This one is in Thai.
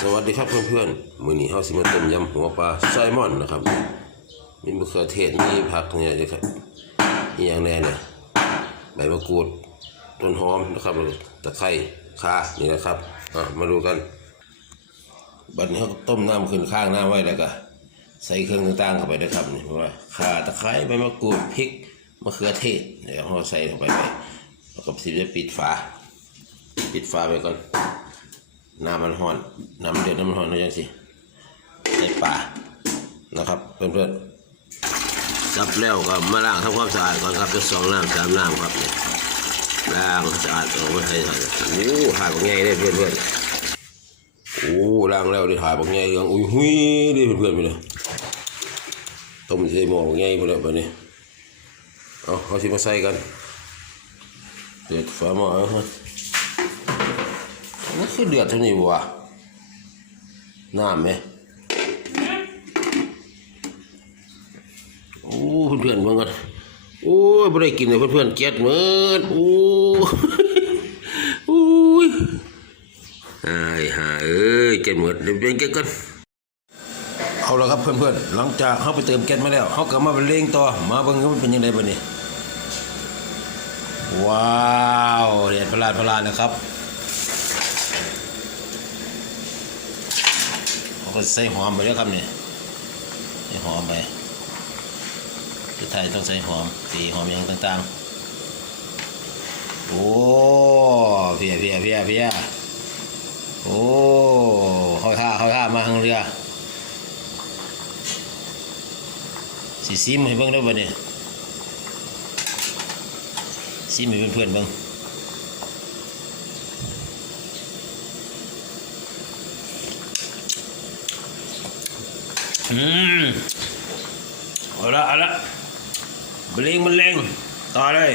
สวัสดีครับเพื่อนๆ มื้อนี้เฮาสิมาต้มยำหัวปลาไซมอนนะครับ มีมะเขือเทศ มีผักเนี่ยจะครับมีอย่างแน่เนี่ยใบมะกรูด ต้นหอมนะครับแล้วตะไคร้ข่านี่นะครับอะมาดูกัน บัดนี้เขาก็ต้มน้ำขึ้นข้างน้ำไว้แล้วก็ใส่เครื่องต่างๆเข้าไปนะครับนี่เพราะว่าข่าตะไคร้ใบมะกรูดพริกมะเขือเทศเดี๋ยวเราใส่ลงไปไปแล้วก็สิจะปิดฝา ปิดฝาไปก่อน น้ำมันร้อนน้ำเดือดน้ำมันร้อนนะจังสิใส่ปลานะครับเพื่อนๆซับแล้วก็มาล้างทำความสะอาดก่อนครับจะสองน้ำสามน้ำครับเนี่ยล้างสะอาดเอาไว้ให้โอ้หายบางไงเลยเพื่อนๆโอ้ล้างแล้วได้หายบางไงเหลืองอุ้ยหุยเลยเพื่อนๆไปเลยต้มใส่หม้อบางไงไปเลยไปนี่เอาเอาสิมาใส่กันเดือดฝาหม้อเอา มันคือเดือดเท่านี้บ่วะน้ำไหมโอ้เพื่อนๆเมื่อกันโอ้ยไม่ได้กินเลยเพื่อนๆเจ็ดเหมือนโอ้โอ้ยไอ้ห่าเอ้ยเจ็ดเหมือนเดี๋ยวเป็นแก๊สกันเอาละครับเพื่อนๆ หลังจากเขาไปเติมแก๊สมาแล้วเขาก็มาเป็นเร่งต่อ มาเบิ่งว่ามันเป็นยังไงบ้างนี่ว้าวเด็ดประหลาดประหลาดนะครับ เขา ก็ใส่หอมไปแล้วครับนี่ใส่หอมไปที่ไทยต้องใส่หอมสีหอมอย่างต่างๆ โอ้เพียเพียเพียเพียโอ้เขาท่าเขาท่ามาทางเรือสีซิมให้เบิ่งได้วบ่เนี่ยซิมให้เพื่อนๆเบิ่ง อืมเอาละเอาละเบลงมันเล็งต่อเลย